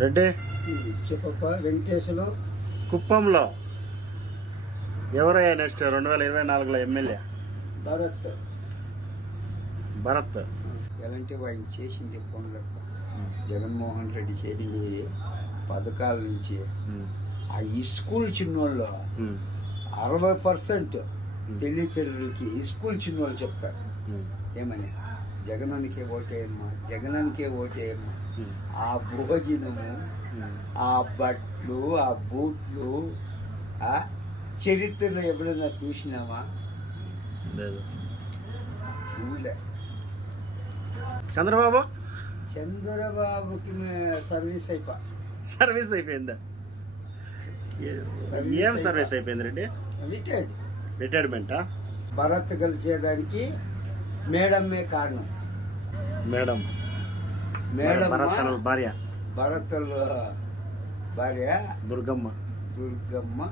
రెడ్డి? చెప్పప్ప వెంకటేశ్వరు కుప్పంలో ఎవరయ్యా నెక్స్ట్ రెండు వేల ఇరవై నాలుగులో ఎమ్మెల్యే? భరత్. భరత్. ఎలాంటి ఆయన చేసింది పనులకు జగన్మోహన్ రెడ్డి చేసింది పథకాల నుంచి. ఆ స్కూల్ చిన్నోళ్ళు అరవై పర్సెంట్ తెలియతల్లికి ఈ స్కూల్ చిన్నోళ్ళు చెప్తారు. ఏమని? జగనానికే ఓటేయమ్మా జగనానికే ఓటేయమ్మా. ఆ భోజనము. ఆ బట్టలు ఆ బూట్లు ఆ చరిత్రలో ఎప్పుడైనా చూసినామా లేదు. చూడలే. చంద్రబాబు? చంద్రబాబుకి సర్వీస్ అయిపో. సర్వీస్ అయిపోయిందా? ఏ- ఏం సర్వీస్ అయిపోయింది రెడ్డి? రిటైర్డ్. రిటైర్మెంటా? భరత్ కలిసేదానికి మేడమ్మే కారణం. మేడం. మేడం భార్య. భరతుల భార్య. దుర్గమ్మ. దుర్గమ్మ.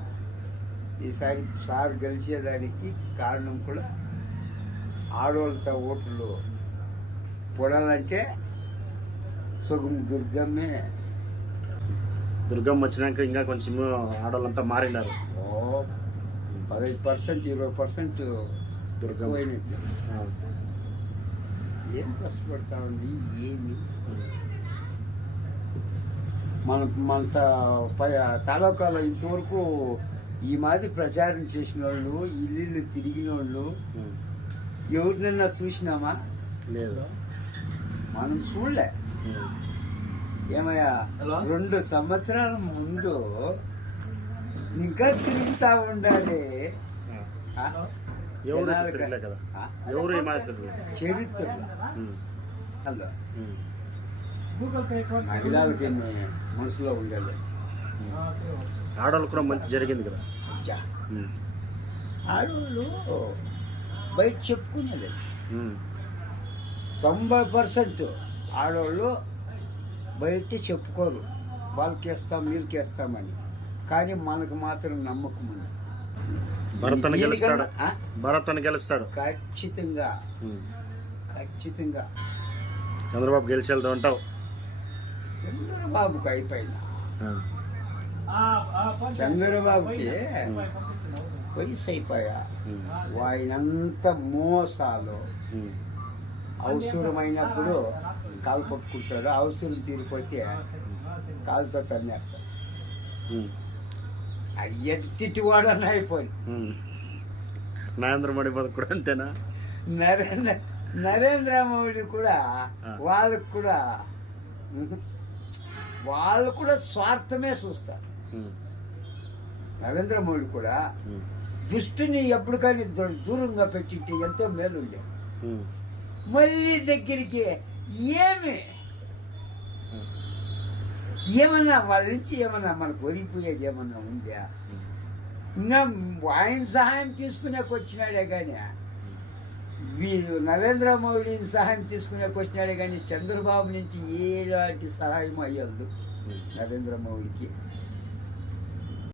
ఈసారి సార్ గెలిచేదానికి కారణం కూడా ఆడవాళ్ళతో ఓట్లు పొడాలంటే సుగం దుర్గమ్మే. దుర్గమ్మ వచ్చినాక ఇంకా కొంచెం ఆడవాళ్ళంతా మారినారు. ఓ పదహైదు పర్సెంట్ ఇరవై పర్సెంట్ దుర్గమ్మ. ఏం కష్టపడతా ఉంది ఏమి? మన మన తాలూకాలో ఇంతవరకు ఈ మాదిరి ప్రచారం చేసిన వాళ్ళు ఇల్లు తిరిగిన వాళ్ళు ఉమ్, ఎవరినైనా చూసినామా? లేదు. మనం చూడలే. ఏమయ్యా రెండు సంవత్సరాల ముందు ఇంకా తిరుగుతా ఉండాలి? ఎవరు కదా? ఎవరు చరిత్రలో. మహిళలకి మనసులో ఉండాలి ఆడవాళ్ళు కూడా మంచి జరిగింది కదా? ఆడవాళ్ళు బయట చెప్పుకునేది. తొంభై పర్సెంట్ ఆడవాళ్ళు బయట చెప్పుకోరు. వాళ్ళకి వేస్తాం వీళ్ళకి వేస్తామని కానీ మనకు మాత్రం నమ్మకం ఉంది. భరత్ అని గెలుస్తాడు దీనికన్నా- ఆ? భరత్ అని గెలుస్తాడు ఖచ్చితంగా ఖచ్చితంగా చంద్రబాబు గెలిచేది అంటావు చంద్రబాబుకి అయిపోయినా ఆ, చంద్రబాబుకి వయసు అయిపోయా ఆయనంత మోసాలు అవసరమైనప్పుడు కాలు పట్టుకుంటాడు అవసరం తీరిపోతే కాలుతో తన్నేస్తాడు అది ఎత్తిటి వాడని అయిపోయి. నరేంద్ర మోడీ బతుకు కూడా అంతేనా? నరేంద్ర నరేంద్ర మోడీ కూడా. వాళ్ళకు కూడా వాళ్ళు కూడా స్వార్థమే చూస్తారు. నరేంద్ర మోడీ కూడా దుష్టుని ఎప్పుడు కానీ దూ- దూరంగా పెట్టింటే ఎంతో మేలు మళ్ళీ దగ్గరికి ఏమి ఏమన్నా వాళ్ళ నుంచి ఏమన్నా మనకు ఒరిగిపోయేది ఏమన్నా ఉందా? ఇంకా ఆయన సహాయం తీసుకునేకి వచ్చినాడే కానీ వీళ్ళు నరేంద్ర మోడీని సహాయం తీసుకునేకి వచ్చినాడే కానీ చంద్రబాబు నుంచి ఏలాంటి సహాయం అయ్యదు నరేంద్ర మోడీకి.